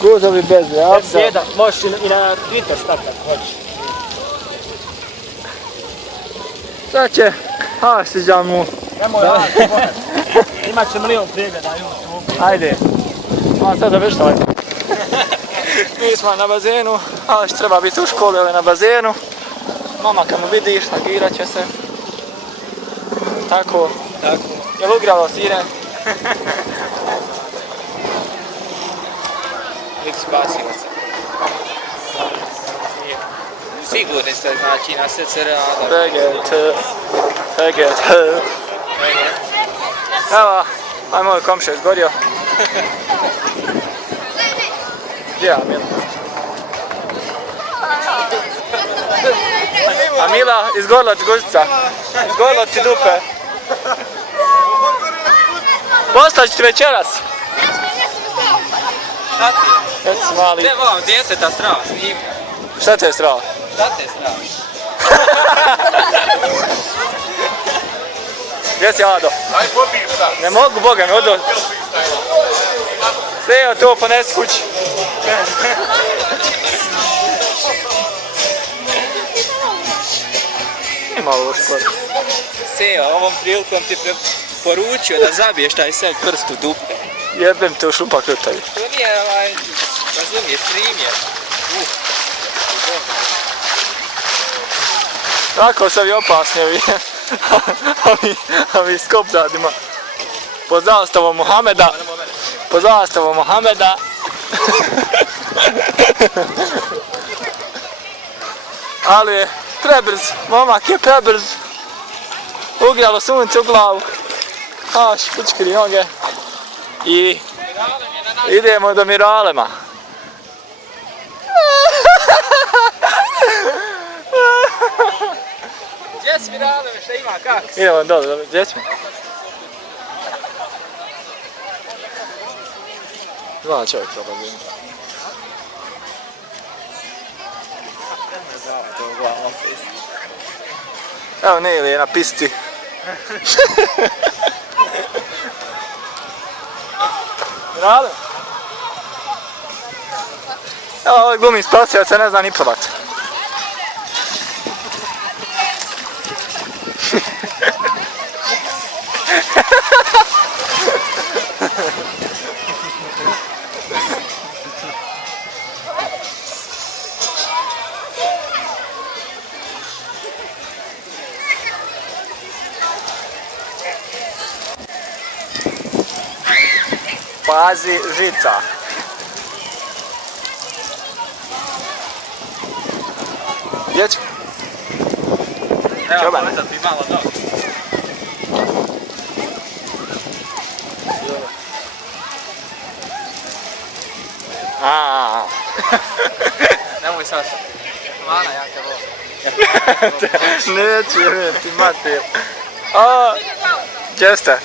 Guzovi bez javca. Jedan, možeš i na Twitter staviti ako hoćeš. Sad će Hasiđan mu... Nemoj radi, imat će milion pregleda na YouTube. Ajde. A sad završtavaj. Mi smo na bazenu, Hasić treba biti u školi, ali na bazenu. Mama kad mu vidiš, nagirat će se. Tako. Jel ugralo sine? Lik spasilo se. Sigurni ste, znači, na SCR, Feget. Evo, aj moj komšija izgorio. Gdje je Amila? Amila, izgorila ti guzica. Izgorila ti dupe. Postaći ti večeras. Šta ti je? Jesi mali. Ne volam, djeteta strava snimlja. Šta te je strava? Šta te je strava? Gdje si Ado? Aj popij šta. Ne mogu, Boga mi, odo. Sve to ponesi kući. Ima ovo škod. Seo, ovom prilikom ti poručio da zabiješ taj sebi prst u dupe. Jebem te u šupak ljutaju. To nije, razumiješ, primjer. Tako su ovi opasni ovi skopzadima. Pod zastavom Mohameda. Pod zastavom Mohameda. Ali je prebrz, momak je prebrz. Ugralo sunce u glavu. Aš, pučkiri noge. I idemo do Miralema. Gdje si Miraleme, šta ima, kak? Idemo dole, gdje smo? Dva čovjeka obavljena. Evo Nejli je na pisti. Miralem? Evo ovaj glumi spasioca, ne zna ni plavat. Pazi žica. Dječko. Evo, možda ti malo dok. Nemoj Saša. Mana, ja te volim. Neću, ti mater. Gdje ste?